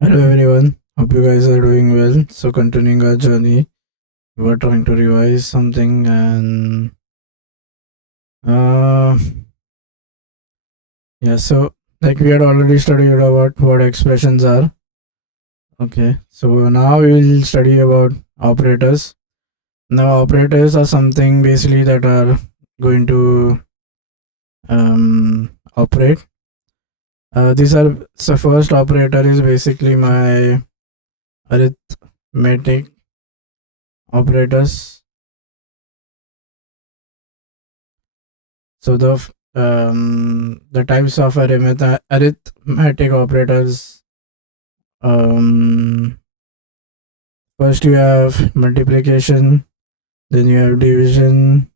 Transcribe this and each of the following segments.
Hello everyone, hope you guys are doing well. So continuing our journey, we were trying to revise something and uh yeah, so like we had already studied about what expressions are. Okay, so now we will study about operators. Now operators are something basically that are going to operate. These are so first operator is basically my arithmetic operators. So the types of arithmetic operators. Um, First you have multiplication, then you have division,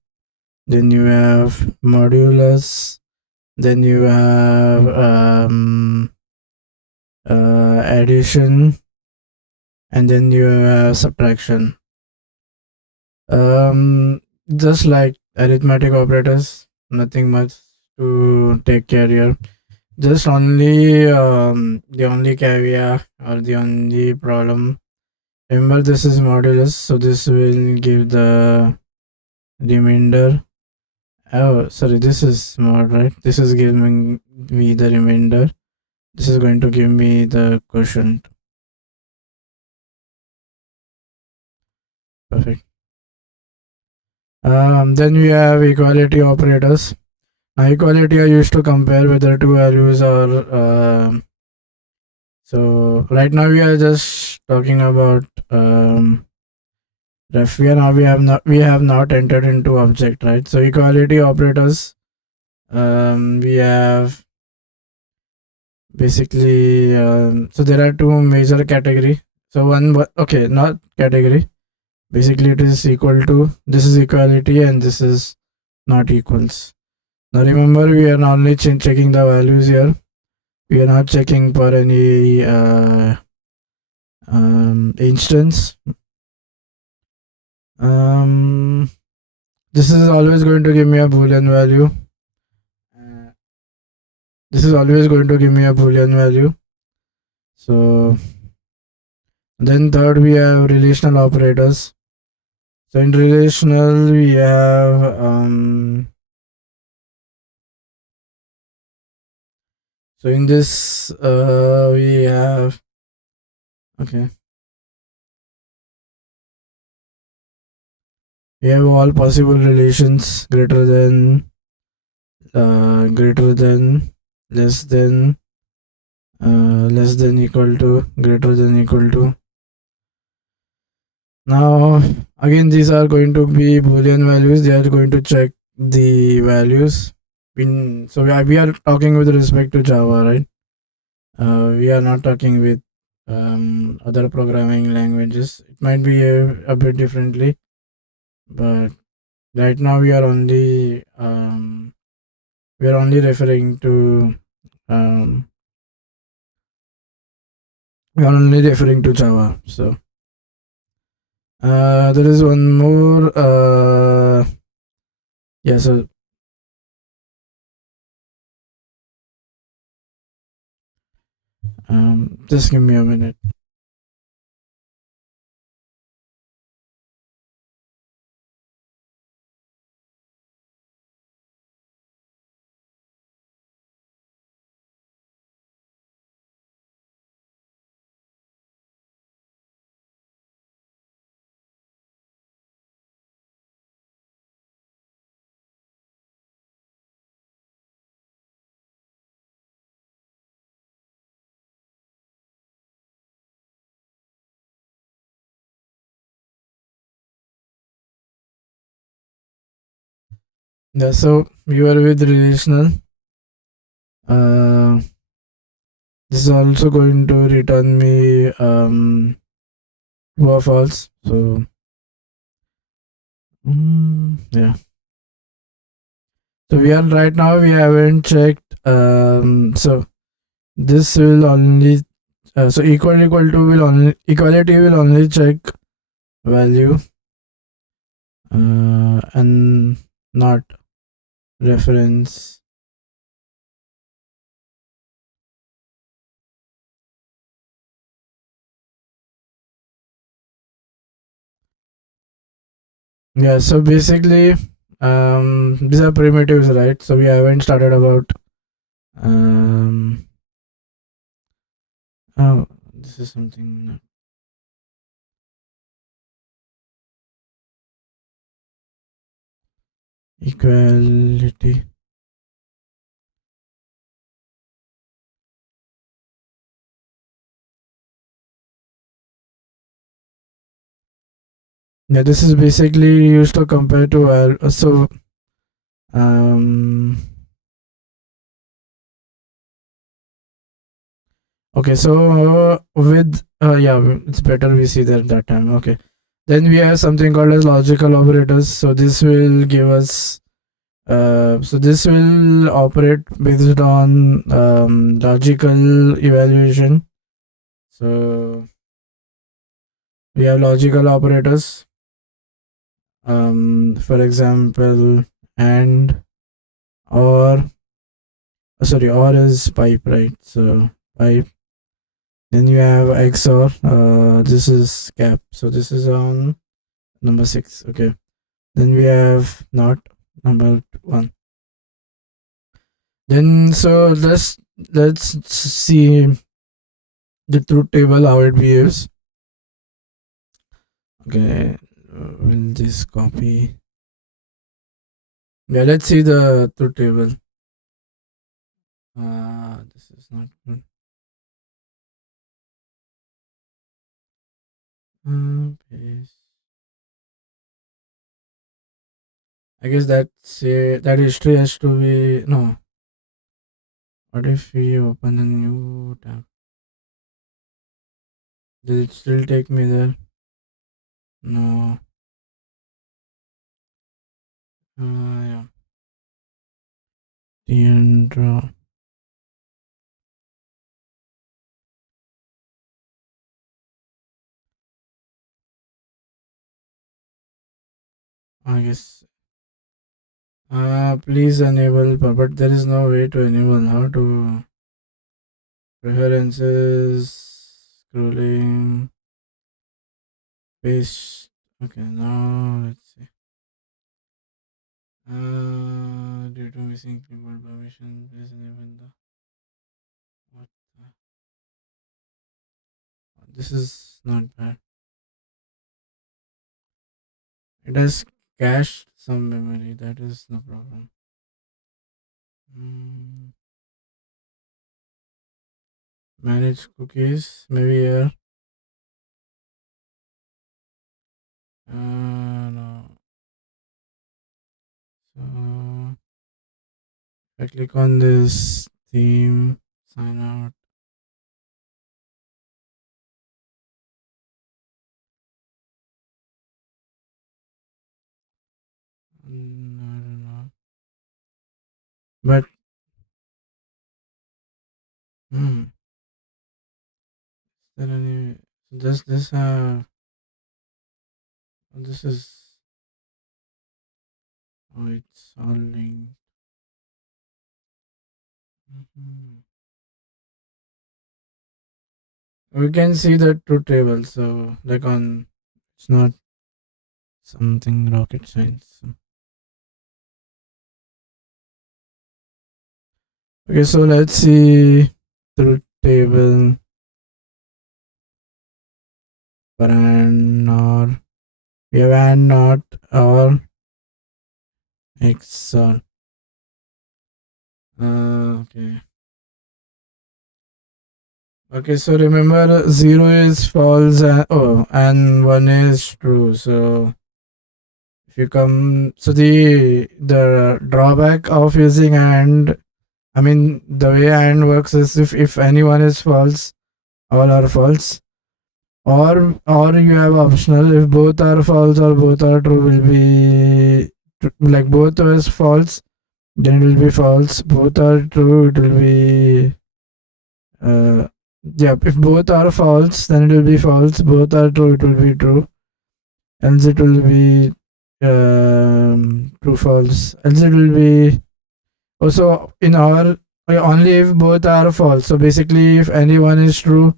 then you have modulus, then you have addition, and then you have subtraction. Um, just like arithmetic operators, nothing much to take care here. Just only the only caveat or the only problem. Remember, this is modulus, so this will give the remainder. Oh, sorry, this is mod, right? This is giving me the remainder. This is going to give me the quotient. Perfect. Then we have equality operators. Now, equality are used to compare whether two values are. So right now we are just talking about ref. We have not entered into object, right? So equality operators. We have basically. So there are two major category. So okay, not category. Basically, it is equal to. This is equality, and this is not equals. Now remember, we are not only checking the values here. We are not checking for any instance. Um, this is always going to give me a boolean value. Uh, this is always going to give me a boolean value. So then third we have relational operators. So in relational we have so in this we have okay, we have all possible relations greater than, less than, less than equal to, greater than equal to. Now, again, these are going to be boolean values. They are going to check the values. We are talking with respect to Java, right? We are not talking with other programming languages. It might be a bit differently, but right now we are only referring to um, we are only referring to Java. So there is one more. Yeah. So just give me a minute. Yeah, so you are with relational. Uh, this is also going to return me true or false. So yeah. So we are right now. We haven't checked. So this will only. So equal to will only equality will only check value and not reference. Yeah, so basically, these are primitives, right? So we haven't started about um. Oh, this is something equality. Yeah, this is basically used to compare to so um. Okay, so with yeah, it's better we see that time. Okay, then we have something called as logical operators. So this will give us so this will operate based on logical evaluation. So we have logical operators. For example, and or sorry, or is pipe, right? So pipe. Then you have XOR. This is cap. So this is on number 6. Okay. Then we have not number 1. Then so let's see the truth table how it behaves. Okay, will this copy? Yeah, let's see the truth table. This is not good. Paste. I guess that history has to be no. What if we open a new tab? Does it still take me there? No. Yeah. And draw. I guess. Please enable, but there is no way to enable. How to preferences scrolling paste. Okay, now let's see. Due to missing keyboard permission, please enable the what? This is not bad. It has cached some memory. That is no problem. Mm, manage cookies. Maybe here. No. So if I click on this theme, sign out. I don't know. But hmm, is there any? Does this have? This is. Oh, it's all linked. Mhm. We can see the truth table. So like on, it's not something rocket science. Okay, so let's see truth table for and or we have and not or XOR. Okay. Okay, so remember 0 is false and 1 is true. So if you come, so the drawback of using and, I mean the way and works is if anyone is false, all are false. Or you have optional, if both are false or both are true will be like both is false, then it will be false. Both are true, it will be yeah. If both are false, then it will be false. Both are true, it will be true. Else it will be true false. Else it will be also in our only if both are false. So basically, if any one is true,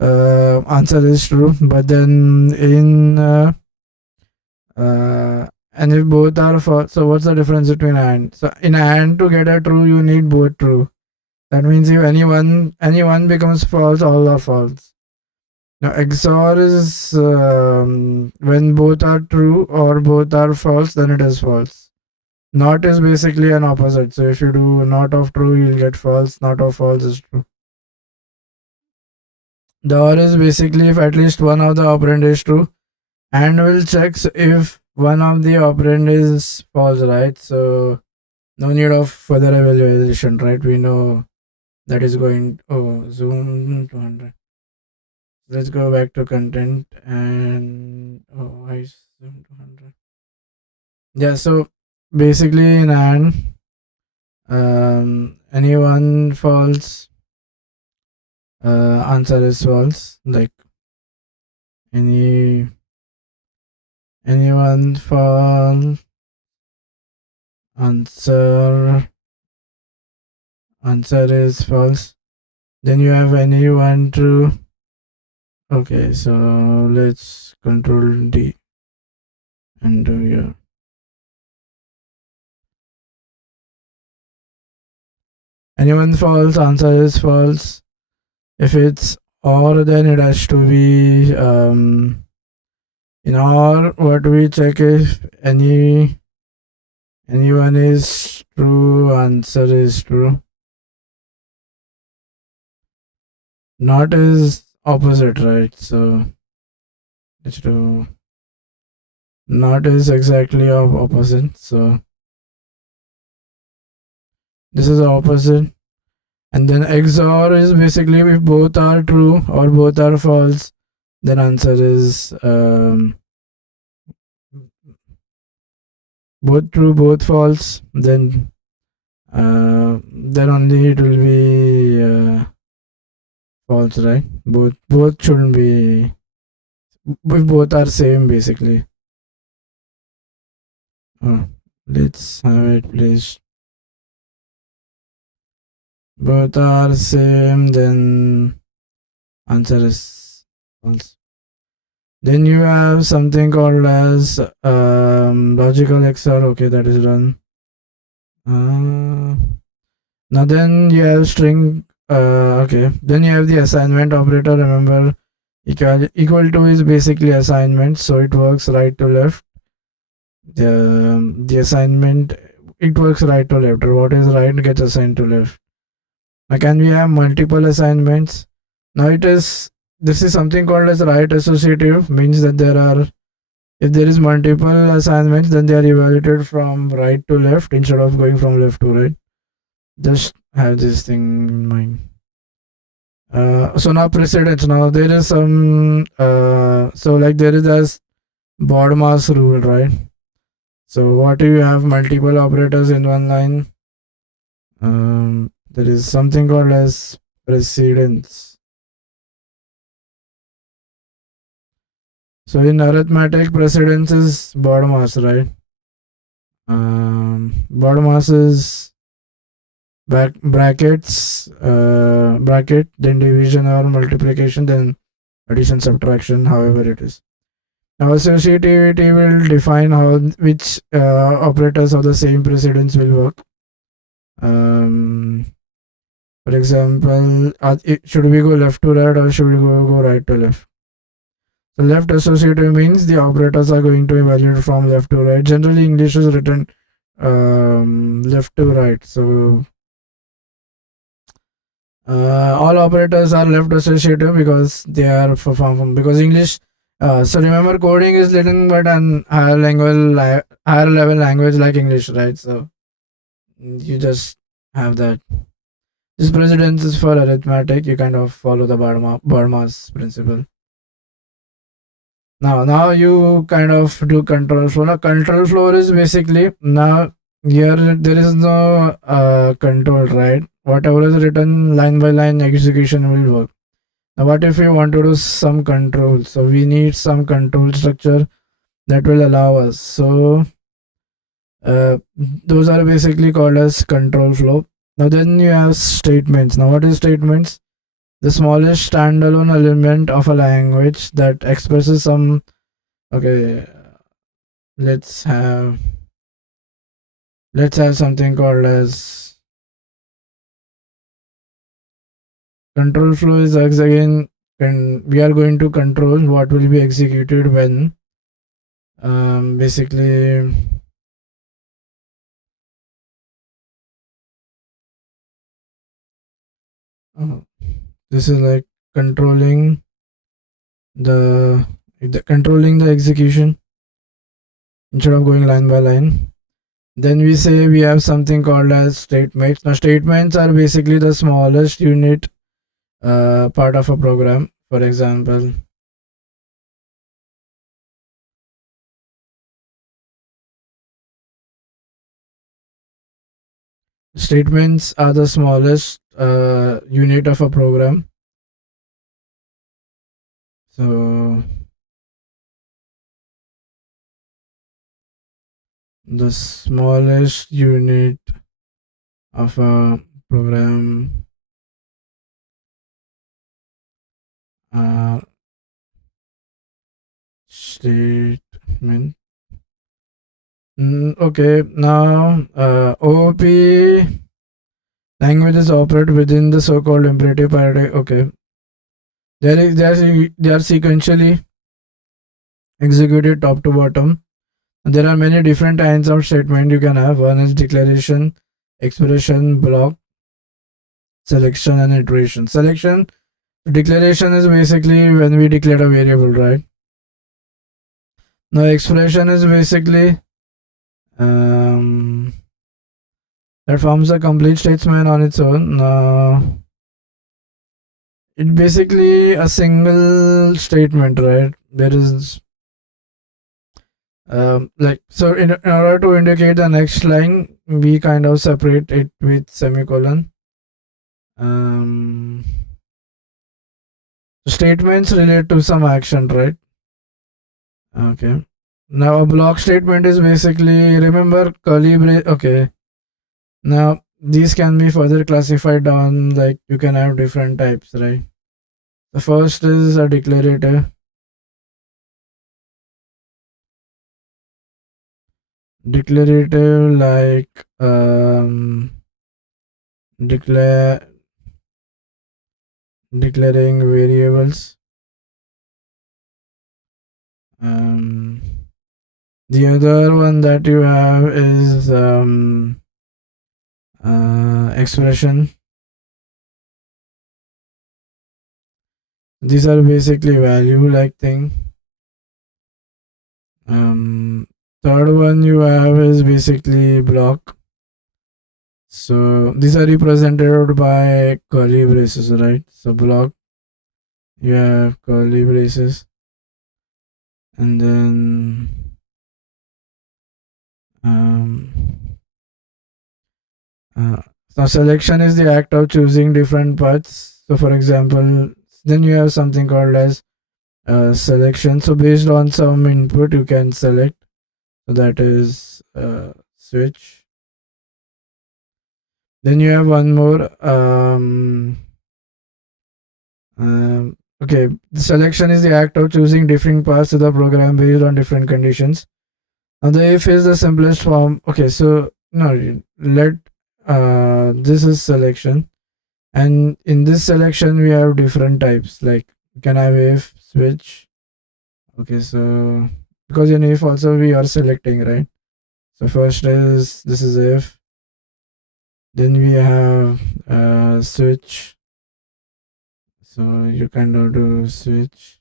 answer is true. But then in And if both are false, so what's the difference between and? So in and to get a true, you need both true. That means if any one becomes false, all are false. Now XOR is when both are true or both are false, then it is false. Not is basically an opposite. So if you do not of true, you'll get false. Not of false is true. The OR is basically if at least one of the operand is true, and will check if one of the operand is false, right? So no need of further evaluation, right? We know that is going. Oh, zoom 200. Let's go back to content and I zoom 200. Yeah, so basically in and any one false answer is false. Like anyone false answer is false. Then you have anyone true. Okay, so let's control D and do here. Anyone false answer is false. If it's or, then it has to be in or what we check if anyone is true, answer is true. Not is opposite, right? So let's do not is exactly opposite. So this is the opposite. And then XOR is basically if both are true or both are false, then answer is both true, both false. Then only it will be false, right? Both shouldn't be. If both are same, basically. Let's have it placed. Both are same, then answer is false. Then you have something called as logical XOR. Okay, that is done. Now then you have string. Okay, then you have the assignment operator. Remember, equal to is basically assignment, so it works right to left. The assignment, it works right to left, or what is right gets assigned to left. Now can we have multiple assignments? Now this is something called as right associative, means that if there is multiple assignments, then they are evaluated from right to left instead of going from left to right. Just have this thing in mind. So now precedence. Now there is some so like there is this BODMAS rule, right? So what do you have multiple operators in one line? There is something called as precedence. So in arithmetic, precedence is BODMAS, right? BODMAS is brackets, bracket, then division or multiplication, then addition, subtraction, however it is. Now associativity will define which operators of the same precedence will work. For example, should we go left to right or should we go right to left? So left associative means the operators are going to evaluate from left to right. Generally, English is written left to right. So all operators are left associative because they are from because English. So remember, coding is little but an higher level language like English, right? So you just have that. This precedence is for arithmetic. You kind of follow the BODMAS principle. Now you kind of do control flow. Now control flow is basically now here there is no control, right? Whatever is written line by line execution will work. Now what if we want to do some control? So we need some control structure that will allow us. So those are basically called as control flow. Now then you have statements. Now what is statements? The smallest standalone element of a language that expresses some. Okay, let's have let's have something called as control flow is again, and we are going to control what will be executed when basically uh, this is like controlling the controlling the execution instead of going line by line. Then we say we have something called as statements. Now statements are basically the smallest unit part of a program. For example, statements are the smallest unit of a program. So the smallest unit of a program statement. Okay, now OOP languages operate within the so-called imperative paradigm. Okay, they are sequentially executed top to bottom. There are many different kinds of statement you can have. One is declaration, expression, block, selection, and iteration. Selection, declaration is basically when we declare a variable, right? Now expression is basically um, that forms a complete statement on its own. Now it basically a single statement, right? There is like so in order to indicate the next line, we kind of separate it with semicolon. Um, Statements relate to some action, right? Okay. Now a block statement is basically, remember curly brace. Okay. Now these can be further classified down, like you can have different types, right? The first is a declarative. Declarative like declare declaring variables. Um, the other one that you have is expression. These are basically value like thing. Third one you have is basically block. So these are represented by curly braces, right? So block, you have curly braces, and then um, uh, now selection is the act of choosing different paths. So for example, then you have something called as selection. So based on some input, you can select. So that is switch. Then you have one more. Okay, the selection is the act of choosing different paths to the program based on different conditions. Now the if is the simplest form. Okay, so no, let this is selection, and in this selection we have different types. Like you can have if, switch. Okay, so because in if also we are selecting, right? So first is this is if. Then we have switch. So you kind of do switch.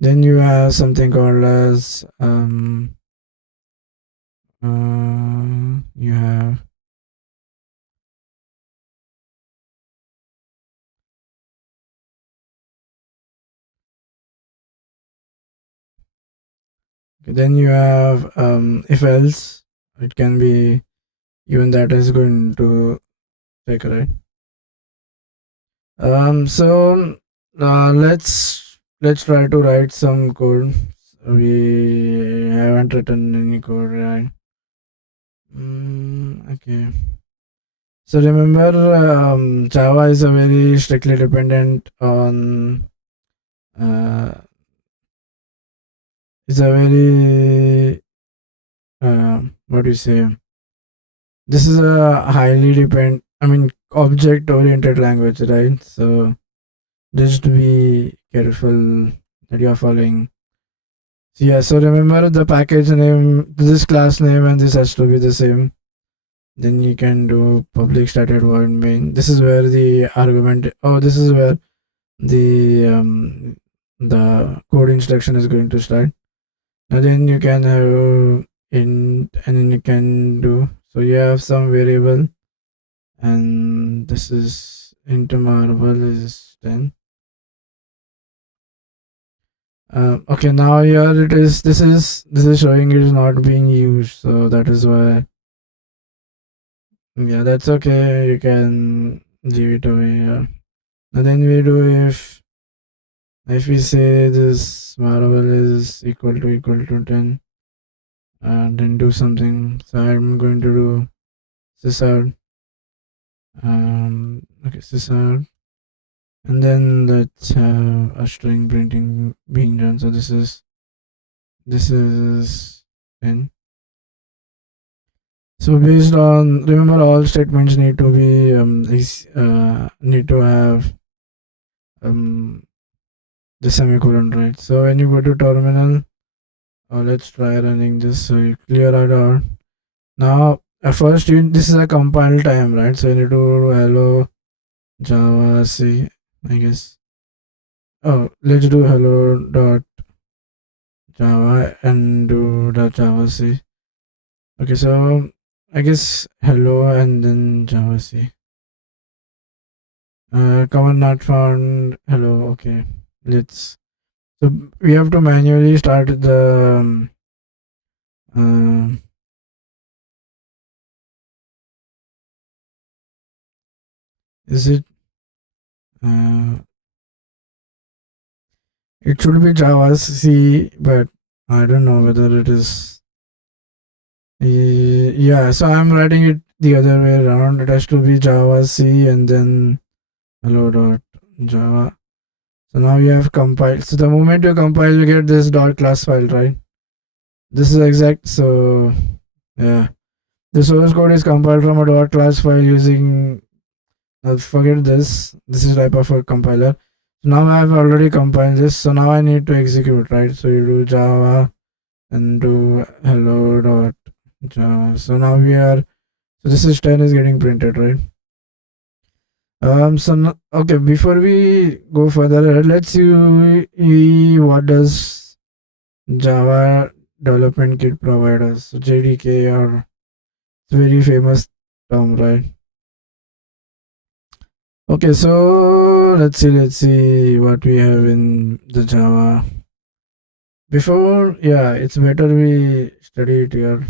Then you have something called as you have then you have if else. It can be even that is going to check, right? So let's try to write some code. We haven't written any code, right? Okay. So remember, Java is a very strictly dependent on uh, it's a very what do you say, this is a highly depend, I mean, object oriented language, right? So just be careful that you are following. So yeah, so remember the package name, this class name, and this has to be the same. Then you can do public static void main. This is where the argument. Oh, this is where the code instruction is going to start. Now then you can have int, and then you can do. So you have some variable, and this is into marble is 10. Okay, now here it is. This is showing it is not being used, so that is why. Yeah, that's okay. You can leave it away. Yeah. And then we do if we say this marble is equal to 10, and then do something. So I'm going to do sysart. Okay, sysart, and then let's have a string printing being done. So this is 10. So based on, remember, all statements need to be need to have um the semicolon, right? So when you go to terminal, let's try running this. So you clear it out. Now at first this is a compile time, right? So you need to do hello Java C, I guess. Oh, let's do hello dot Java and do the Java C. Okay, so I guess hello and then Java C. Command not found. Hello. Okay. Let's. So we have to manually start the. Uh, is it? Uh, it should be Java C, but I don't know whether it is. Yeah. So I'm writing it the other way around. It has to be Java C and then hello dot Java. So now you have compiled. So the moment you compile, you get this dot class file, right? This is exact. So yeah. The source code is compiled from a dot class file using. Now forget this. This is type of a compiler. So now I have already compiled this. So now I need to execute, right? So you do Java and do hello dot Java. So now we are. So this is 10 is getting printed, right? So okay. Before we go further, let's see what does Java Development Kit provide us. So JDK, or it's very famous term, right? Okay, so let's see what we have in the Java. Before, yeah, it's better we study it here.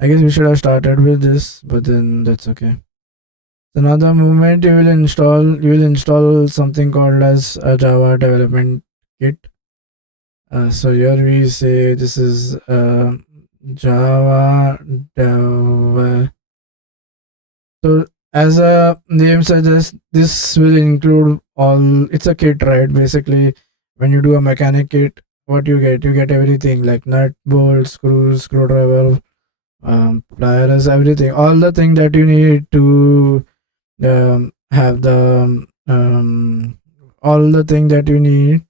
I guess we should have started with this, but then that's okay. So now the moment you will install something called as a Java development kit. So here we say this is Java dev. So as a name suggests, this will include all. It's a kit, right? Basically, when you do a mechanic kit, what you get everything like nut, bolt, screws, screwdriver, pliers, everything. All the thing that you need to have the all the thing that you need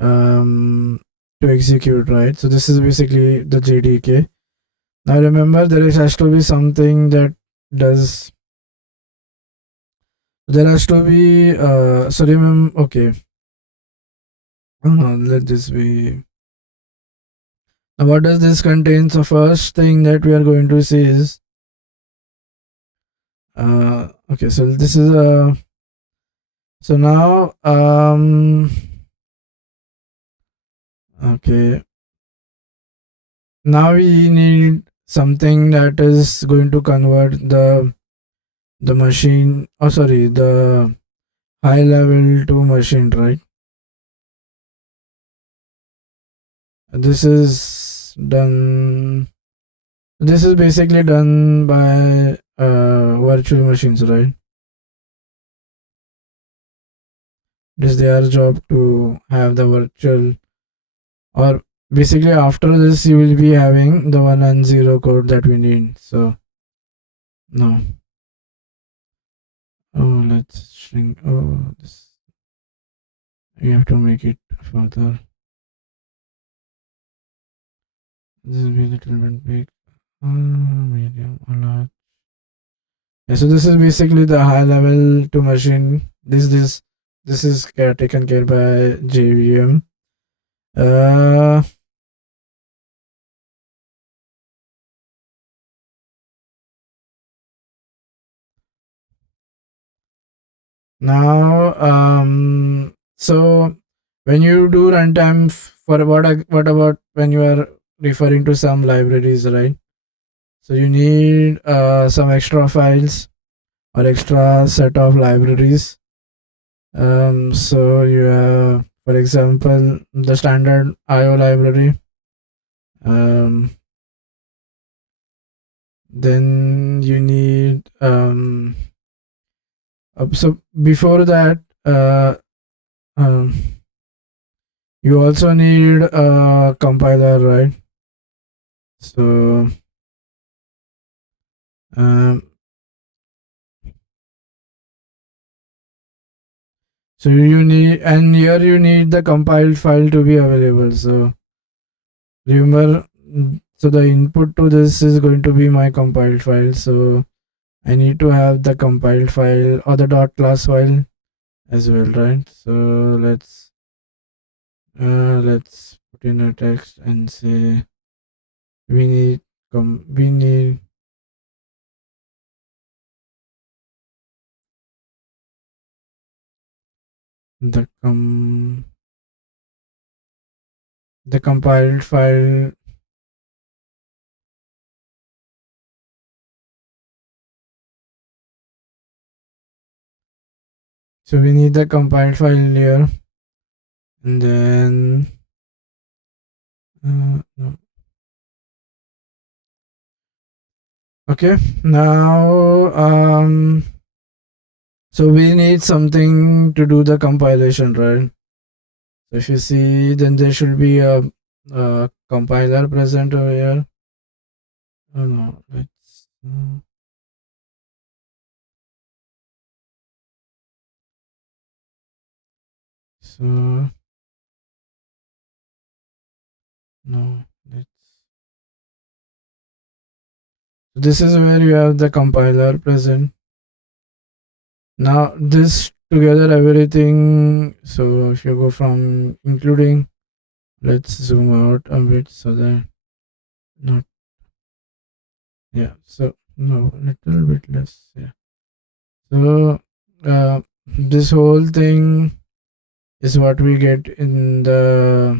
um, to execute, right? So this is basically the JDK. Now remember, has to be something that does. There has to be. So remember. Okay. Oh no. Let this be. Now, what does this contain? So first thing that we are going to see is. Okay. So this is a. So now. Okay. Now we need something that is going to convert the machine. Oh, sorry. The high level to machine, right? This is done. This is basically done by virtual machines, right? It is their job to have the virtual, or basically after this you will be having the 1 and 0 code that we need. So no. Oh, let's shrink. Oh, this we have to make it further. This will be a little bit big. Medium or large. Yeah, so this is basically the high level to machine. This is taken care by JVM. Uh, Now, so when you do runtime for what about when you are referring to some libraries, right? So you need some extra files or extra set of libraries. So you have, for example, the standard IO library. Um, then you need so before that, um, you also need a compiler, right? So um, so you need, and here you need the compiled file to be available. So remember, so the input to this is going to be my compiled file. So I need to have the compiled file or the dot class file as well, right? So let's put in a text and say we need we need the the compiled file. So we need the compiled file here, and then no. Okay, now so we need something to do the compilation, right? So if you see, then there should be a compiler present over here. Oh no, let's so no, let's. This is where you have the compiler present. Now this together everything. So if you go from including, let's zoom out a bit so that not, yeah. So no, little bit less. Yeah. So this whole thing is what we get in uh,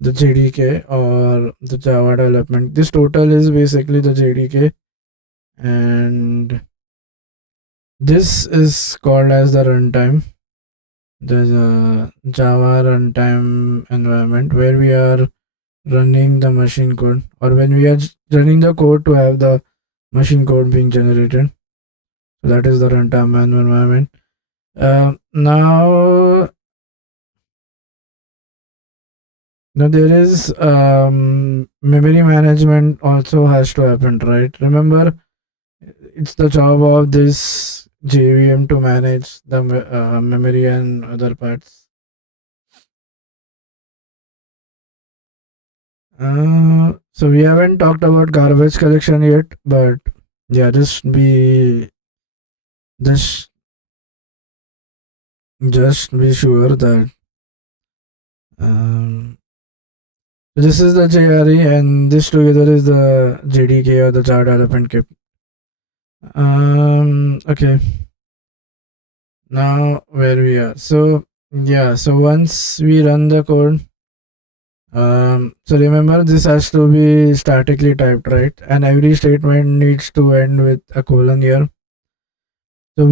the JDK or the Java development. This total is basically the JDK, and this is called as the runtime. There's a Java runtime environment where we are running the machine code, or when we are running the code to have the machine code being generated. So that is the runtime environment. Now there is memory management also has to happen, right? Remember, it's the job of this JVM to manage the memory and other parts. So we haven't talked about garbage collection yet, but yeah, just be sure that this is the JRE and this together is the JDK or the Java Development Kit. Okay. Now where we are. So yeah, so once we run the code, so remember this has to be statically typed, right? And every statement needs to end with a colon here. So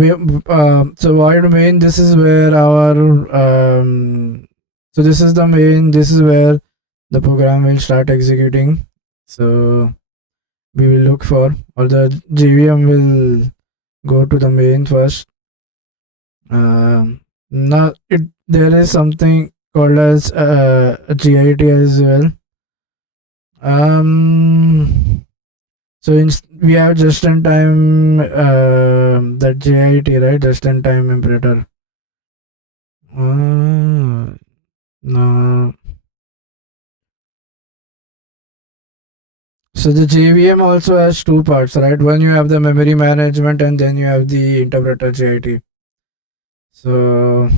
so void main, this is where our so this is the main, this is where the program will start executing. So we will look for, or the JVM will go to the main first. Now there is something called as GIT as well. So we have just in time that JIT, right? Just in time imperator. No. So the JVM also has two parts, right? One you have the memory management, and then you have the interpreter JIT. So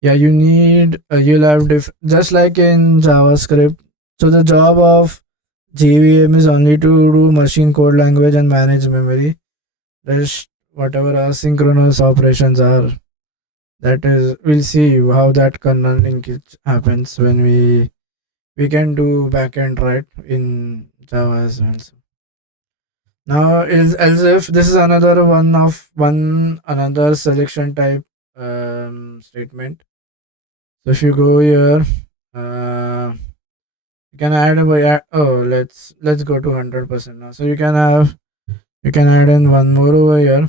yeah, you'll have just like in JavaScript. So the job of JVM is only to do machine code language and manage memory. Rest whatever asynchronous operations are, that is, we'll see how that kernel linkage happens when we can do backend right in Java as well. So now is as if this is another another selection type statement. So if you go here, you can add oh, let's go to 100% now. So you can add in one more over here,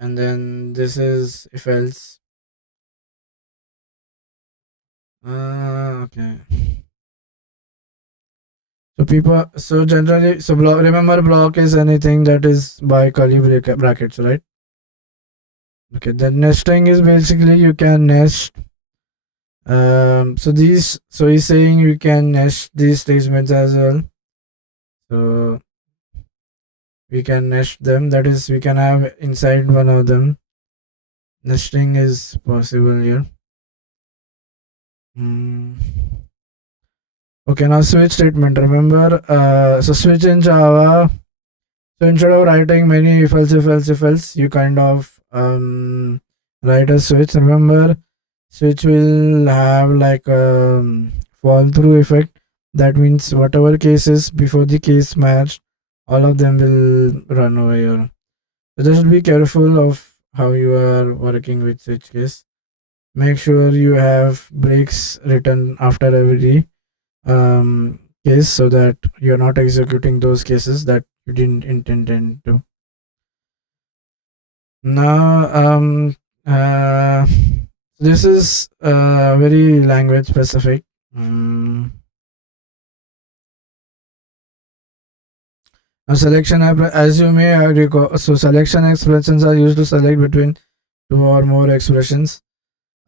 and then this is if else. Okay. So generally, so remember block is anything that is by curly brackets, right? Okay, then nesting is basically you can nest. So he's saying you can nest these statements as well. So we can nest them. That is, we can have inside one of them. Nesting is possible here. Hmm. Okay, now switch statement. Remember, so switch in Java. So instead of writing many if else, you kind of write a switch. Remember, switch will have like fall through effect. That means whatever cases before the case match, all of them will run over here. So just be careful of how you are working with switch case. Make sure you have breaks written after every case so that you're not executing those cases that you didn't intend to. Now, uh, this is very language specific. Um, Now, as you may recall, so selection expressions are used to select between two or more expressions.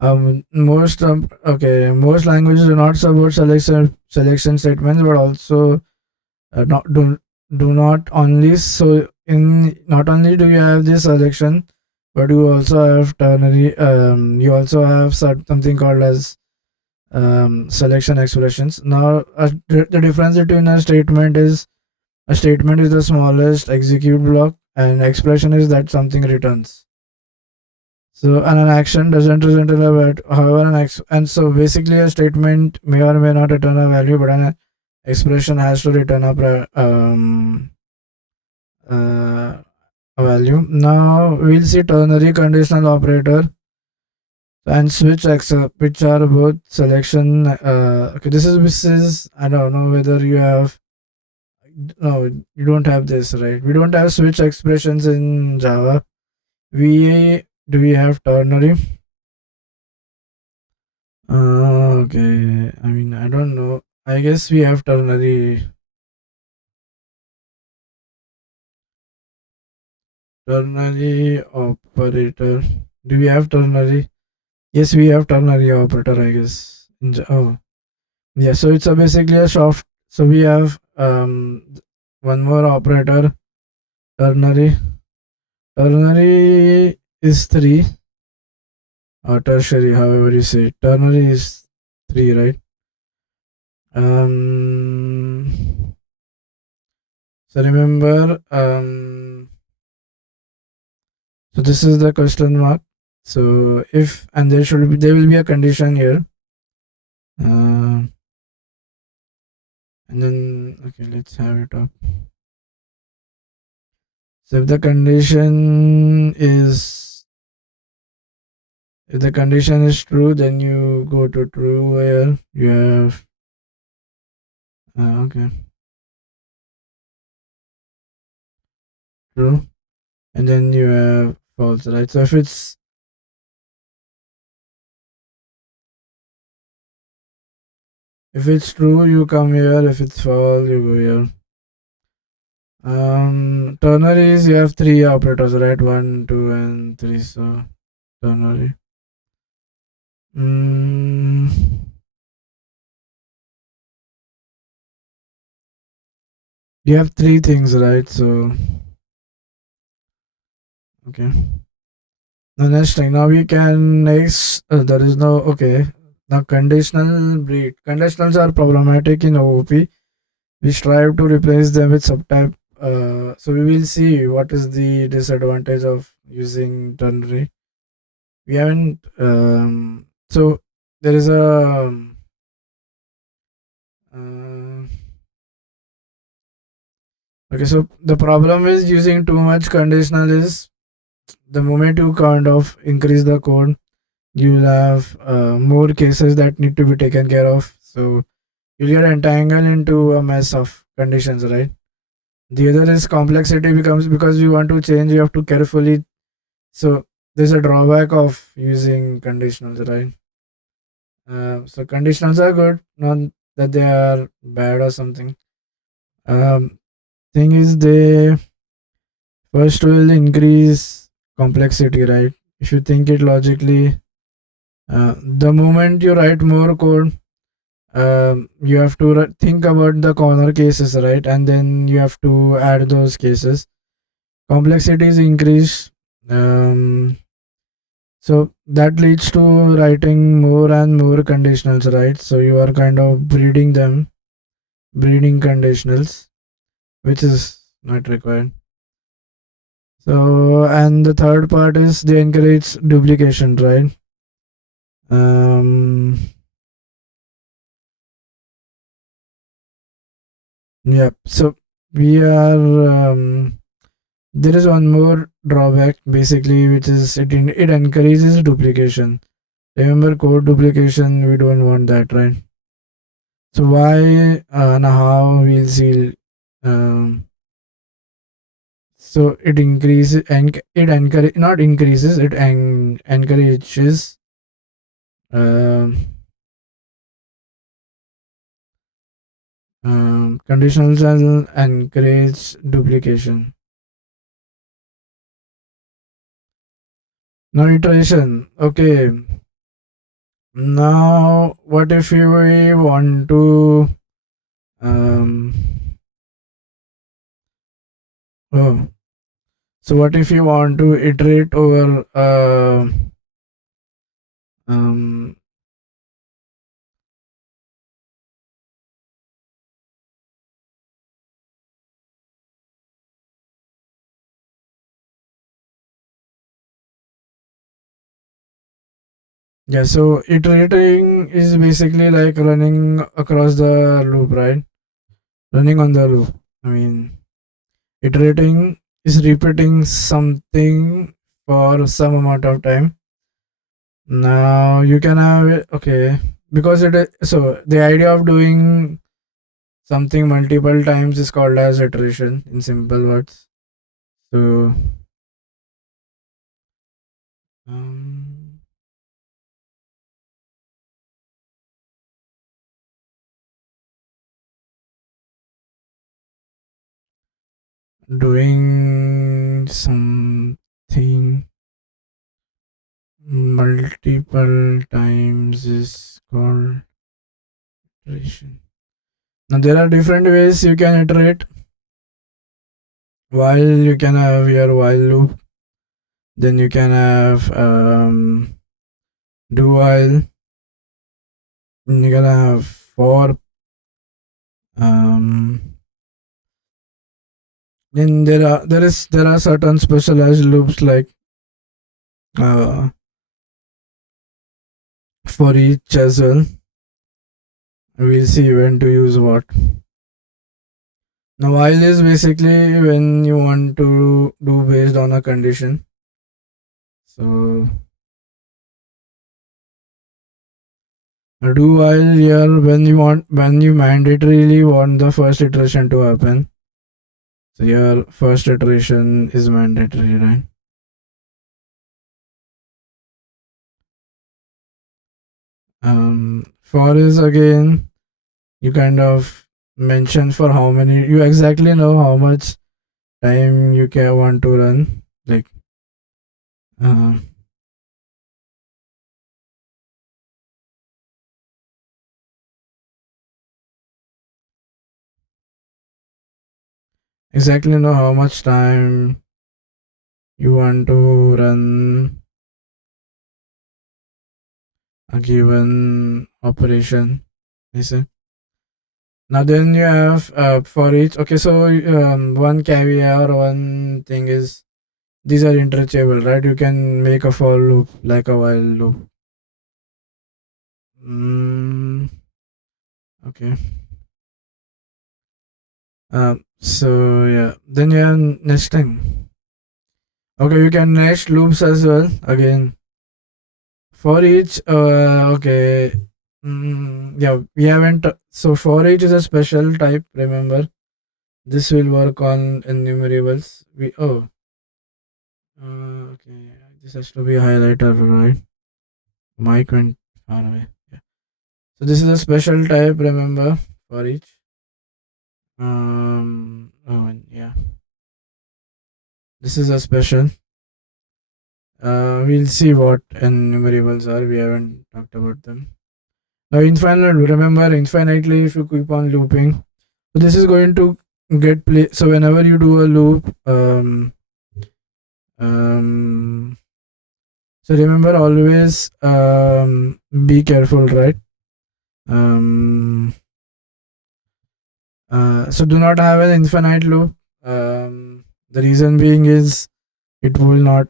Most languages do not support selection statements, but also not do not only so in not only do you have this selection, but you also have ternary. You also have something called as selection expressions. Now, the difference between a statement is the smallest execute block, and expression is that something returns. So, and an action doesn't return a value. However, and so basically a statement may or may not return a value, but an expression has to return uh, a value. Now we'll see ternary conditional operator and switch except, which are both selection. Okay, this is I don't know whether you have. No, you don't have this, right? We don't have switch expressions in Java. We have ternary? Okay. I mean, I don't know. I guess we have ternary operator. Do we have ternary? Yes, we have ternary operator, I guess. Oh, yeah. So it's basically a soft. So we have one more operator, ternary. Ternary is three, or tertiary, however you say. Ternary is three, right? So remember, so this is the question mark. So if, and there will be a condition here. And then, okay, let's have it up. So if the condition is true, then you go to true where you have, okay, true. And then you have false, right? So if it's, If it's true, you come here. If it's false, you go here. Ternary is you have three operators, right? One, two, and three. So ternary. Mm, you have three things, right? So okay. The next thing. Now we can next. There is no okay. Now conditional breed. Conditionals are problematic in OOP. We strive to replace them with subtype. So we will see what is the disadvantage of using ternary. We haven't. So there is a. Uh, okay, so the problem is using too much conditional is the moment you kind of increase the code, you will have more cases that need to be taken care of. So you get entangled into a mess of conditions, right? The other is complexity becomes because you want to change, you have to carefully. So there's a drawback of using conditionals, right? So conditionals are good, not that they are bad or something. Thing is, they first will increase complexity, right? If you think it logically, the moment you write more code, you have to think about the corner cases, right? And then you have to add those cases. Complexity is increased. Um, so that leads to writing more and more conditionals, right? So you are kind of breeding them, breeding conditionals, which is not required. So, and the third part is they encourage duplication, right? Um, yeah. So we are. There is one more drawback, basically, which is it encourages duplication. Remember, code duplication. We don't want that, right? So why and how we'll see. Um, so it increases and it encourage not increases it encourages. Um, conditionals and encourage duplication. Now iteration. Okay. Now what if we want to um oh so what if you want to iterate over um yeah, so iterating is basically like running across the loop, right? Running on the loop. I mean, iterating is repeating something for some amount of time. Now you can have it, okay, because so the idea of doing something multiple times is called as iteration in simple words. So um, doing something multiple times is called iteration. Now there are different ways you can iterate. While you can have your while loop, then you can have do while, then you can have for. Um, then there are certain specialized loops like uh, for each as well. We'll see when to use what. Now while is basically when you want to do based on a condition. So do while here when you mandatorily want the first iteration to happen. So your first iteration is mandatory, right? For is again You kind of mention for how many, you exactly know how much time you can want to run. Like, uh, exactly know how much time you want to run a given operation. I see. Now then you have for each. Okay, so one caviar, one thing is these are interchangeable, right? You can make a for loop like a while loop. Mm, okay. So yeah, then you have nesting. Okay, you can nest loops as well. Again, for each. Okay. Yeah, we haven't. So for each is a special type. Remember, this will work on enumerables. Okay. This has to be a highlighter, right? Mic went far away. Yeah. So this is a special type. Remember, for each. And yeah, this is a special. We'll see what enumerables are. We haven't talked about them. Now, infinite. Remember, infinitely. If you keep on looping, so this is going to get play. So whenever you do a loop, um, so remember always be careful, right? Um, so do not have an infinite loop. The reason being is it will not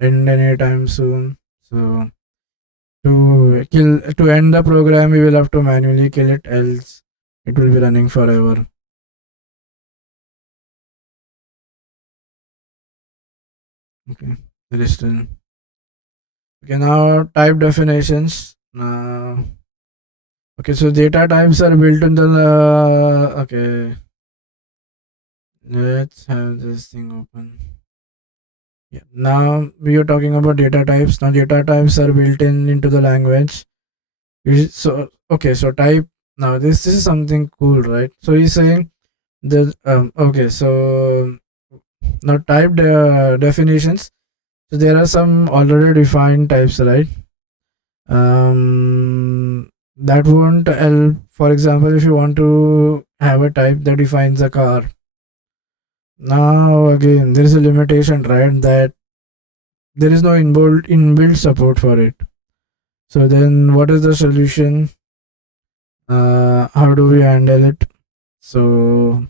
end anytime soon. So to end the program, we will have to manually kill it, else it will be running forever. Okay, there is still. Okay, now type definitions. Okay, so data types are built in the. Okay, let's have this thing open. Yeah. Now we are talking about data types. Now data types are built in into the language. So okay, so type. Now this is something cool, right? So he's saying the okay, so now type definitions. So there are some already defined types, right? That won't help. For example, if you want to have a type that defines a car, now again there is a limitation, right? That there is no inbuilt support for it. So then, what is the solution? How do we handle it? So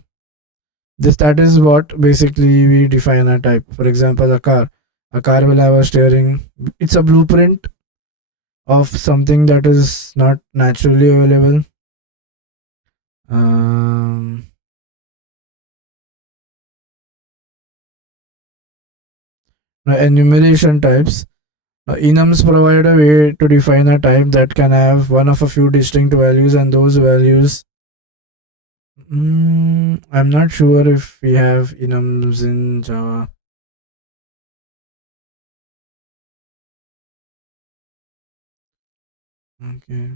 this that is what basically we define a type. For example, a car. A car will have a steering. It's a blueprint of something that is not naturally available. Um, Now, enumeration types. Enums provide a way to define a type that can have one of a few distinct values, and those values. I'm not sure if we have enums in Java. Okay.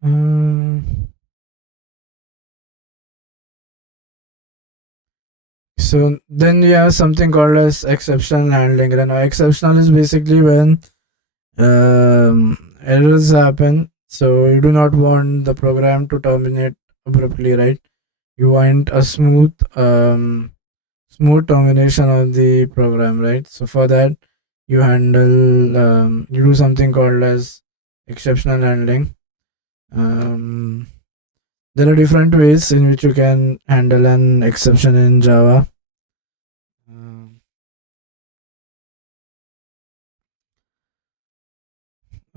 Uh, so then we have something called as exceptional handling. And exceptional is basically when errors happen. So you do not want the program to terminate abruptly, right? You want a smooth termination of the program, right? So for that, you do something called as exceptional handling. Um, there are different ways in which you can handle an exception in Java. Um,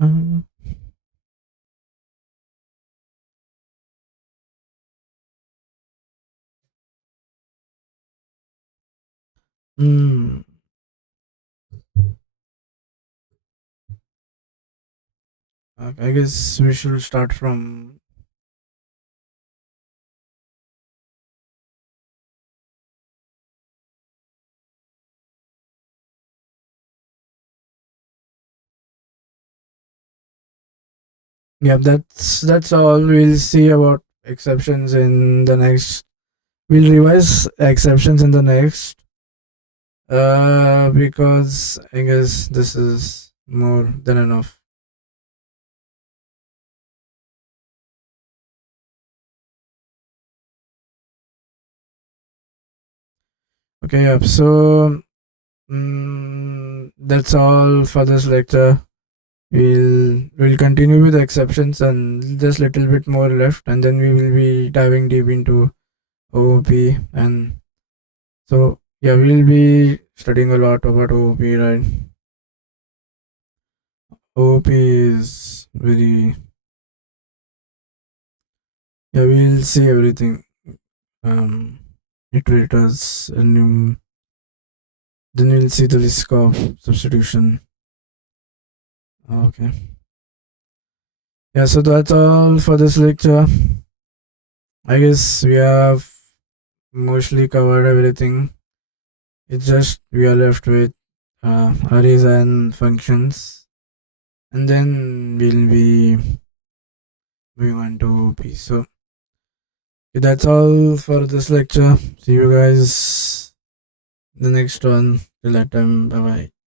um, mm, I guess we should start from. Yeah, that's all. We'll see about exceptions in the next. We'll revise exceptions in the next. Because I guess this is more than enough. Okay, yep. So that's all for this lecture. We'll continue with the exceptions and just little bit more left, and then we will be diving deep into OOP. And so yeah, we'll be studying a lot about OOP, right? OOP is very, yeah. We'll see everything. Um, iterators, and then we'll see the risk of substitution. Okay. Yeah. So that's all for this lecture. I guess we have mostly covered everything. It's just we are left with arrays and functions, and then we'll be moving on to P. So that's all for this lecture. See you guys the next one. Till that time, bye bye.